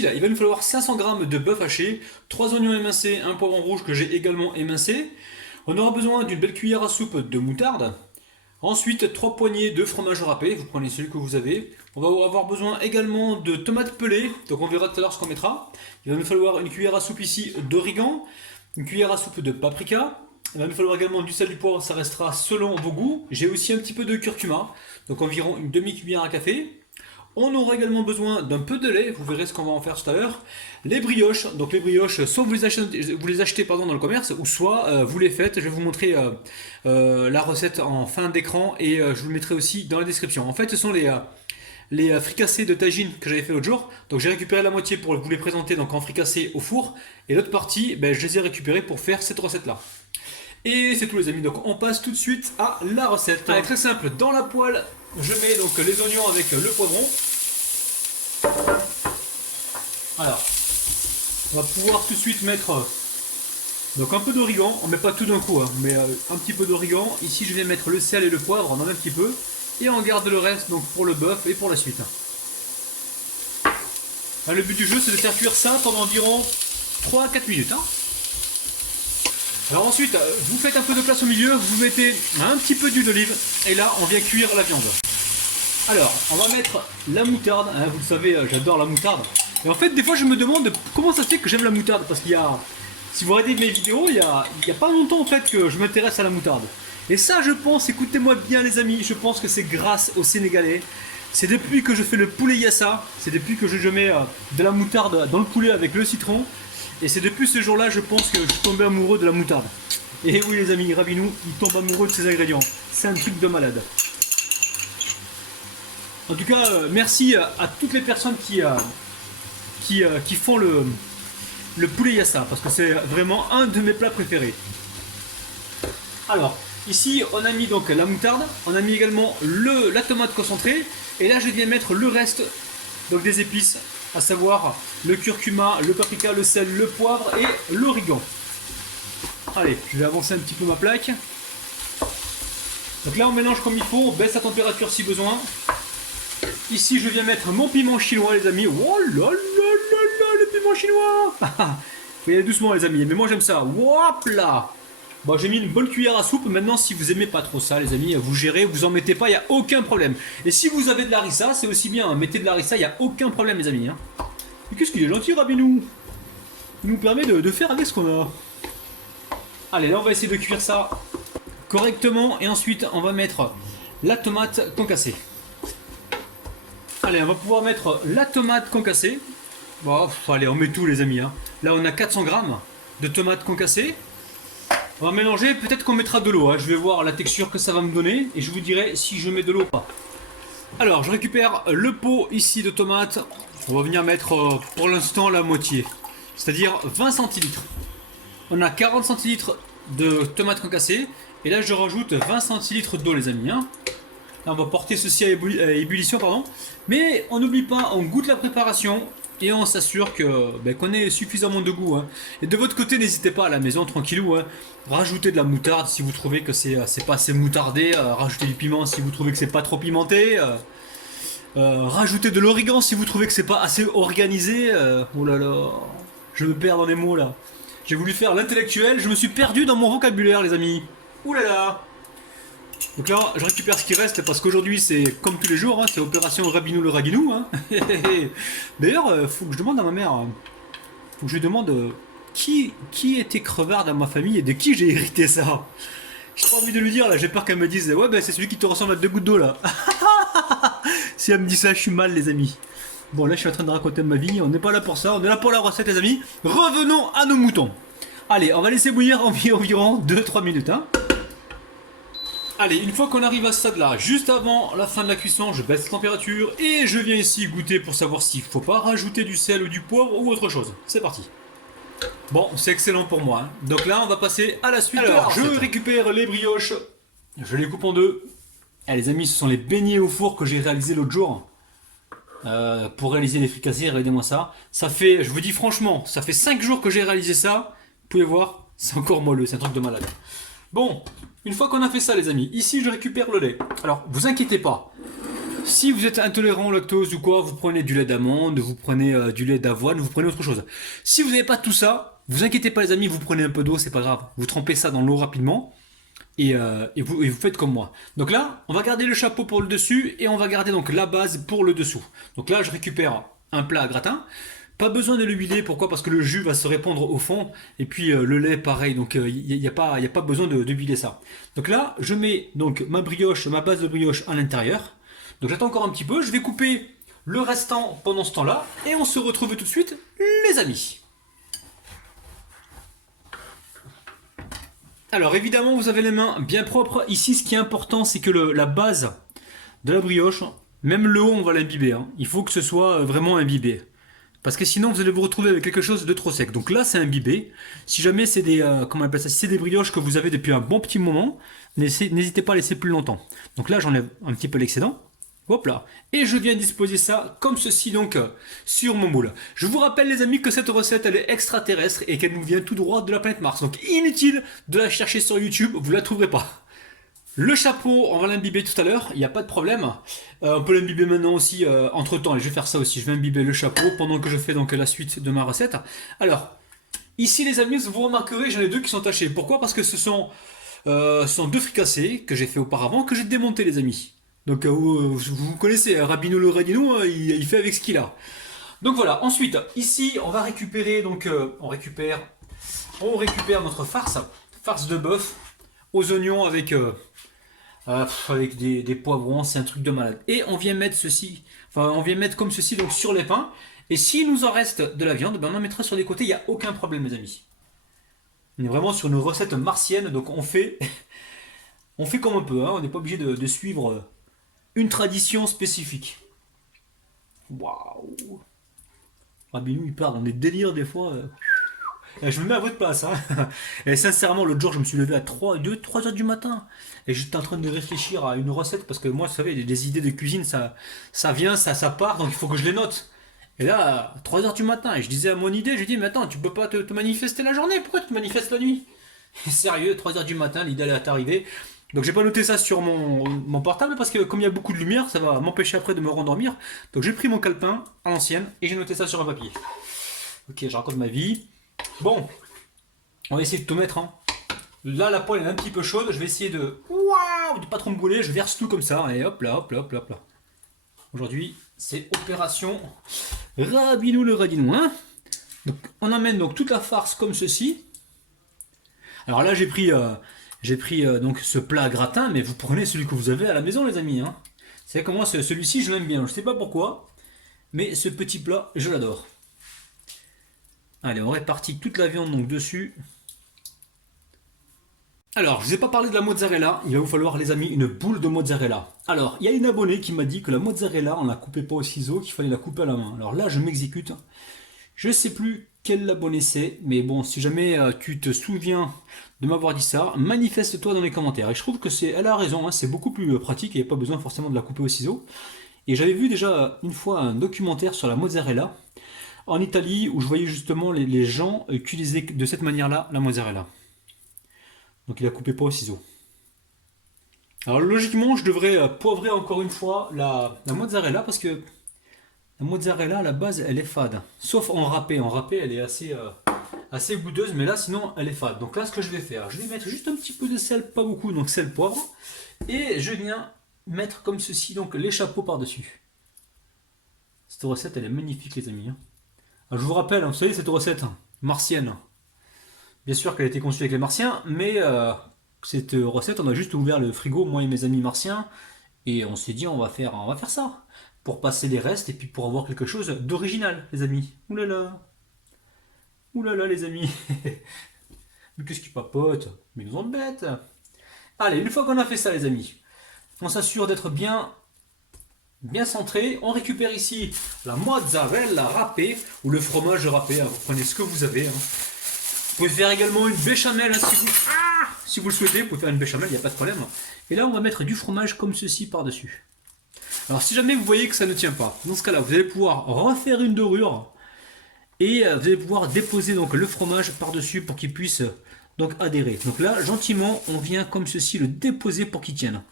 Là, il va nous falloir 500 g de bœuf haché, 3 oignons émincés, un poivron rouge que j'ai également émincé. On aura besoin d'une belle cuillère à soupe de moutarde. Ensuite, 3 poignées de fromage râpé, vous prenez celui que vous avez. On va avoir besoin également de tomates pelées, donc on verra tout à l'heure ce qu'on mettra. Il va nous falloir une cuillère à soupe ici d'origan, une cuillère à soupe de paprika. Il va nous falloir également du sel, du poivre, ça restera selon vos goûts. J'ai aussi un petit peu de curcuma, donc environ une demi-cuillère à café. On aura également besoin d'un peu de lait, vous verrez ce qu'on va en faire tout à l'heure. Les brioches, donc les brioches, soit vous les achetez pardon, dans le commerce, ou soit vous les faites. Je vais vous montrer la recette en fin d'écran et je vous le mettrai aussi dans la description. En fait, ce sont les fricassés de tagine que j'avais fait l'autre jour. Donc j'ai récupéré la moitié pour vous les présenter donc en fricassé au four, et l'autre partie, je les ai récupérés pour faire cette recette-là. Et c'est tout les amis, donc on passe tout de suite à la recette. Allez, très simple, dans la poêle, je mets donc les oignons avec le poivron. Alors, on va pouvoir tout de suite mettre donc un peu d'origan, on met pas tout d'un coup, hein, mais un petit peu d'origan. Ici je vais mettre le sel et le poivre, on en met un petit peu. Et on garde le reste donc pour le bœuf et pour la suite. Là, le but du jeu c'est de faire cuire ça pendant environ 3 à 4 minutes. Hein. Alors ensuite, vous faites un peu de place au milieu, vous mettez un petit peu d'huile d'olive et là on vient cuire la viande. Alors, on va mettre la moutarde, hein, vous le savez, j'adore la moutarde. Et en fait, des fois je me demande comment ça se fait que j'aime la moutarde, parce qu'il y a, si vous regardez mes vidéos, il y a pas longtemps en fait que je m'intéresse à la moutarde. Et ça je pense, écoutez-moi bien les amis, je pense que c'est grâce aux Sénégalais. C'est depuis que je fais le poulet yassa, c'est depuis que je mets de la moutarde dans le poulet avec le citron. Et c'est depuis ce jour-là, je pense que je suis tombé amoureux de la moutarde. Et oui les amis, Rabinou, il tombe amoureux de ces ingrédients. C'est un truc de malade. En tout cas, merci à toutes les personnes qui font le poulet yassa, parce que c'est vraiment un de mes plats préférés. Alors, ici, on a mis donc la moutarde, on a mis également la tomate concentrée, et là, je viens mettre le reste donc des épices, à savoir le curcuma, le paprika, le sel, le poivre et l'origan. Allez, je vais avancer un petit peu ma plaque. Donc là, on mélange comme il faut, on baisse la température si besoin. Ici, je viens mettre mon piment chinois, les amis. Oh là là là là, le piment chinois. Faut y aller doucement, les amis, mais moi j'aime ça. Hop là. Bon, j'ai mis une bonne cuillère à soupe. Maintenant, si vous aimez pas trop ça, les amis, vous gérez, vous en mettez pas, il n'y a aucun problème. Et si vous avez de la harissa, c'est aussi bien. Mettez de la harissa, il n'y a aucun problème, les amis. Hein. Mais qu'est-ce qu'il est gentil, Rabinou. Il nous permet de faire avec ce qu'on a. Allez, là, on va essayer de cuire ça correctement. Et ensuite, on va mettre la tomate concassée. Allez, on va pouvoir mettre la tomate concassée. Bon, allez, on met tout, les amis. Hein. Là, on a 400 g de tomates concassées. On va mélanger, peut-être qu'on mettra de l'eau. Hein. Je vais voir la texture que ça va me donner et je vous dirai si je mets de l'eau ou pas. Alors, je récupère le pot ici de tomates. On va venir mettre pour l'instant la moitié, c'est-à-dire 20 centilitres. On a 40 centilitres de tomates concassées et là, je rajoute 20 centilitres d'eau, les amis. Hein. Là, on va porter ceci à ébullition, pardon. Mais on n'oublie pas, on goûte la préparation et on s'assure qu'on ait suffisamment de goût. Hein. Et de votre côté, n'hésitez pas à la maison, tranquillou, hein, rajoutez de la moutarde si vous trouvez que c'est pas assez moutardé, rajoutez du piment si vous trouvez que c'est pas trop pimenté, rajoutez de l'origan si vous trouvez que c'est pas assez organisé. Oh là là, je me perds dans les mots là. J'ai voulu faire l'intellectuel, je me suis perdu dans mon vocabulaire, les amis. Ouh là là. Donc là, je récupère ce qui reste parce qu'aujourd'hui, c'est comme tous les jours, hein, c'est opération Rabinou le Raguinou. Hein. D'ailleurs, faut que je demande à ma mère, faut que je lui demande qui était crevard dans ma famille et de qui j'ai hérité ça. J'ai pas envie de lui dire là, j'ai peur qu'elle me dise ouais, ben c'est celui qui te ressemble à 2 gouttes d'eau là. Si elle me dit ça, je suis mal, les amis. Bon, là, je suis en train de raconter ma vie, on n'est pas là pour ça, on est là pour la recette, les amis. Revenons à nos moutons. Allez, on va laisser bouillir environ 2-3 minutes. Hein. Allez, une fois qu'on arrive à ce stade-là, juste avant la fin de la cuisson, je baisse la température et je viens ici goûter pour savoir s'il ne faut pas rajouter du sel ou du poivre ou autre chose. C'est parti. Bon, c'est excellent pour moi. Hein. Donc là, on va passer à la suite. Alors, je récupère les brioches, je les coupe en deux. Eh, les amis, ce sont les beignets au four que j'ai réalisés l'autre jour. Pour réaliser les fricassés, regardez-moi ça. Ça fait, je vous dis franchement, ça fait 5 jours que j'ai réalisé ça. Vous pouvez voir, c'est encore moelleux, c'est un truc de malade. Bon, une fois qu'on a fait ça, les amis, ici je récupère le lait. Alors, vous inquiétez pas, Si vous êtes intolérant au lactose ou quoi, vous prenez du lait d'amande, vous prenez du lait d'avoine, vous prenez autre chose. Si vous n'avez pas tout ça, vous inquiétez pas les amis, vous prenez un peu d'eau, c'est pas grave. Vous trempez ça dans l'eau rapidement et vous faites comme moi. Donc là, on va garder le chapeau pour le dessus et on va garder donc la base pour le dessous. Donc là, je récupère un plat à gratin. Pas besoin de le huiler, pourquoi? Parce que le jus va se répandre au fond, et puis le lait pareil, donc il n'y a, y a pas besoin de huiler ça. Donc là, je mets donc ma brioche, ma base de brioche à l'intérieur. Donc j'attends encore un petit peu, je vais couper le restant pendant ce temps-là, et on se retrouve tout de suite, les amis. Alors évidemment, vous avez les mains bien propres. Ici, ce qui est important, c'est que la base de la brioche, même le haut, on va l'imbiber. Hein. Il faut que ce soit vraiment imbibé. Parce que sinon, vous allez vous retrouver avec quelque chose de trop sec. Donc là, c'est imbibé. Si jamais c'est des, comment on appelle ça, si c'est des brioches que vous avez depuis un bon petit moment, n'hésitez pas à laisser plus longtemps. Donc là, j'enlève un petit peu l'excédent. Hop là. Et je viens disposer ça comme ceci donc sur mon moule. Je vous rappelle les amis que cette recette elle est extraterrestre et qu'elle nous vient tout droit de la planète Mars. Donc inutile de la chercher sur YouTube, vous la trouverez pas. Le chapeau, on va l'imbiber tout à l'heure, il n'y a pas de problème. On peut l'imbiber maintenant aussi entre temps, et je vais faire ça aussi. Je vais imbiber le chapeau pendant que je fais donc la suite de ma recette. Alors, ici les amis, vous remarquerez, j'en ai deux qui sont tachés. Pourquoi? Parce que ce sont deux fricassés que j'ai fait auparavant, que j'ai démonté les amis. Donc vous connaissez, Rabino le Radino, il fait avec ce qu'il a. Donc voilà, ensuite, ici on va récupérer, donc on récupère notre farce de bœuf aux oignons avec des poivrons, c'est un truc de malade. Et on vient mettre ceci, enfin on vient mettre comme ceci donc sur les pains. Et s'il nous en reste de la viande, ben on en mettra sur les côtés, il n'y a aucun problème mes amis. On est vraiment sur une recette martienne, donc on fait, on fait comme on peut, hein. On n'est pas obligé de suivre une tradition spécifique. Waouh! Rabinou il part dans des délires des fois. Je me mets à votre place. Hein. Et sincèrement, l'autre jour, je me suis levé à 3 heures du matin. Et j'étais en train de réfléchir à une recette. Parce que moi, vous savez, des idées de cuisine, ça vient, ça part. Donc il faut que je les note. Et là, à 3 heures du matin, et je disais à mon idée, je lui dis, mais attends, tu peux pas te manifester la journée. Pourquoi tu te manifestes la nuit? Et sérieux, 3 heures du matin, l'idée elle est arrivée. Donc j'ai pas noté ça sur mon portable parce que comme il y a beaucoup de lumière, ça va m'empêcher après de me rendormir. Donc j'ai pris mon calepin à l'ancienne et j'ai noté ça sur un papier. Ok, je raconte ma vie. Bon, on va essayer de tout mettre. Hein. Là, la poêle est un petit peu chaude. Je vais essayer de pas trop me brûler. Je verse tout comme ça. Et hop là, hop là, hop là, hop là. Aujourd'hui, c'est opération Rabinou le Radinou. Hein. Donc, on amène donc toute la farce comme ceci. Alors là, j'ai pris donc ce plat gratin, mais vous prenez celui que vous avez à la maison, les amis. Hein. C'est comme moi, celui-ci, je l'aime bien. Je sais pas pourquoi, mais ce petit plat, je l'adore. Allez, on répartit toute la viande donc dessus. Alors, je ne vous ai pas parlé de la mozzarella. Il va vous falloir, les amis, une boule de mozzarella. Alors, il y a une abonnée qui m'a dit que la mozzarella, on ne la coupait pas au ciseau, qu'il fallait la couper à la main. Alors là, je m'exécute. Je ne sais plus quel abonné c'est, mais bon, si jamais tu te souviens de m'avoir dit ça, manifeste-toi dans les commentaires. Et je trouve que elle a raison, hein, c'est beaucoup plus pratique et il n'y a pas besoin forcément de la couper au ciseau. Et j'avais vu déjà une fois un documentaire sur la mozzarella en Italie où je voyais justement les gens utiliser de cette manière-là la mozzarella. Donc il a coupé pas au ciseau. Alors logiquement, je devrais poivrer encore une fois la mozzarella parce que la mozzarella à la base elle est fade. Sauf en râpé. En râpé elle est assez goûteuse, mais là sinon elle est fade. Donc là ce que je vais faire, je vais mettre juste un petit peu de sel, pas beaucoup, donc sel poivre. Et je viens mettre comme ceci donc les chapeaux par-dessus. Cette recette elle est magnifique les amis. Alors, je vous rappelle, vous savez cette recette martienne. Bien sûr qu'elle a été conçue avec les martiens, mais cette recette on a juste ouvert le frigo, moi et mes amis martiens, et on s'est dit on va faire ça. Pour passer les restes et puis pour avoir quelque chose d'original, les amis. Oulala. Oulala, les amis. Mais qu'est-ce qui papote? Mais ils nous embêtent. Allez, une fois qu'on a fait ça, les amis, on s'assure d'être bien centré. On récupère ici la mozzarella râpée ou le fromage râpé. Hein. Vous prenez ce que vous avez. Hein. Vous pouvez faire également une béchamel hein, si vous le souhaitez. Vous pouvez faire une béchamel, il n'y a pas de problème. Et là, on va mettre du fromage comme ceci par-dessus. Alors si jamais vous voyez que ça ne tient pas, dans ce cas-là, vous allez pouvoir refaire une dorure et vous allez pouvoir déposer donc le fromage par-dessus pour qu'il puisse donc adhérer. Donc là, gentiment, on vient comme ceci le déposer pour qu'il tienne.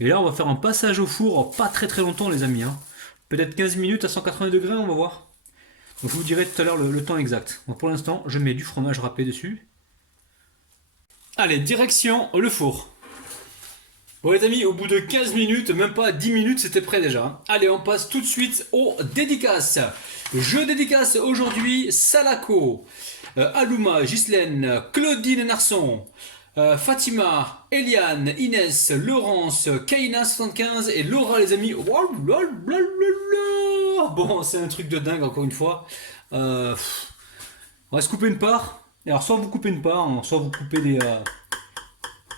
Et là, on va faire un passage au four, pas très très longtemps les amis. Hein. Peut-être 15 minutes à 180 degrés, on va voir. Donc je vous dirai tout à l'heure le temps exact. Donc pour l'instant, je mets du fromage râpé dessus. Allez, direction le four. Bon les amis, au bout de 15 minutes, même pas 10 minutes, c'était prêt déjà. Allez, on passe tout de suite aux dédicaces. Je dédicace aujourd'hui Salako, Alouma, Ghislaine, Claudine Narson, Fatima, Eliane, Inès, Laurence, Kaina75 et Laura les amis. Bon, c'est un truc de dingue encore une fois. On va se couper une part. Alors soit vous coupez une part, soit vous coupez des...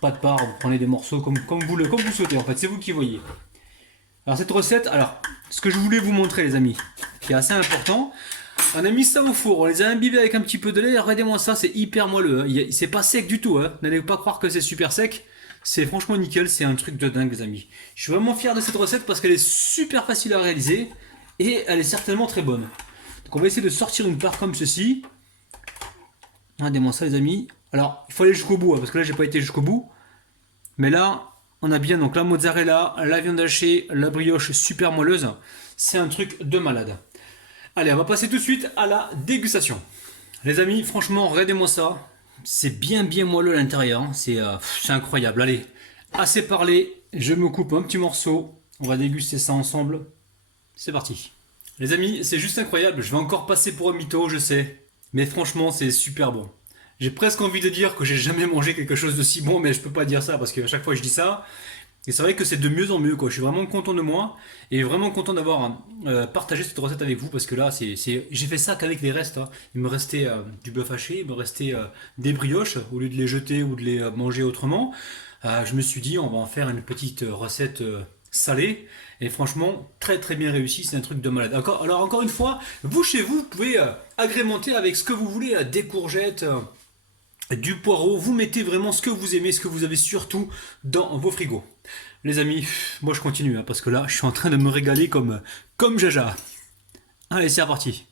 pas de part, vous prenez des morceaux comme vous souhaitez en fait, c'est vous qui voyez. Alors cette recette, ce que je voulais vous montrer les amis, qui est assez important, on a mis ça au four, on les a imbibés avec un petit peu de lait, regardez-moi ça, c'est hyper moelleux, hein. C'est pas sec du tout, hein. N'allez pas croire que c'est super sec, c'est franchement nickel, c'est un truc de dingue les amis. Je suis vraiment fier de cette recette parce qu'elle est super facile à réaliser et elle est certainement très bonne. Donc on va essayer de sortir une part comme ceci. Regardez-moi ça les amis. Alors il faut aller jusqu'au bout, hein, parce que là j'ai pas été jusqu'au bout. Mais là, on a bien donc la mozzarella, la viande hachée, la brioche super moelleuse. C'est un truc de malade. Allez, on va passer tout de suite à la dégustation. Les amis, franchement, regardez-moi ça. C'est bien moelleux à l'intérieur. Hein. C'est incroyable. Allez, assez parlé. Je me coupe un petit morceau. On va déguster ça ensemble. C'est parti. Les amis, c'est juste incroyable. Je vais encore passer pour un mytho, je sais. Mais franchement, c'est super bon. J'ai presque envie de dire que j'ai jamais mangé quelque chose de si bon, mais je peux pas dire ça parce qu'à chaque fois je dis ça. Et c'est vrai que c'est de mieux en mieux, quoi. Je suis vraiment content de moi et vraiment content d'avoir partagé cette recette avec vous parce que là, j'ai fait ça qu'avec les restes. Hein. Il me restait du bœuf haché, il me restait des brioches au lieu de les jeter ou de les manger autrement. Je me suis dit, on va en faire une petite recette salée et franchement très bien réussi, c'est un truc de malade. Alors encore une fois, vous chez vous, vous pouvez agrémenter avec ce que vous voulez, des courgettes. Du poireau, vous mettez vraiment ce que vous aimez, ce que vous avez surtout dans vos frigos. Les amis, moi je continue parce que là je suis en train de me régaler comme Jaja. Allez, c'est reparti.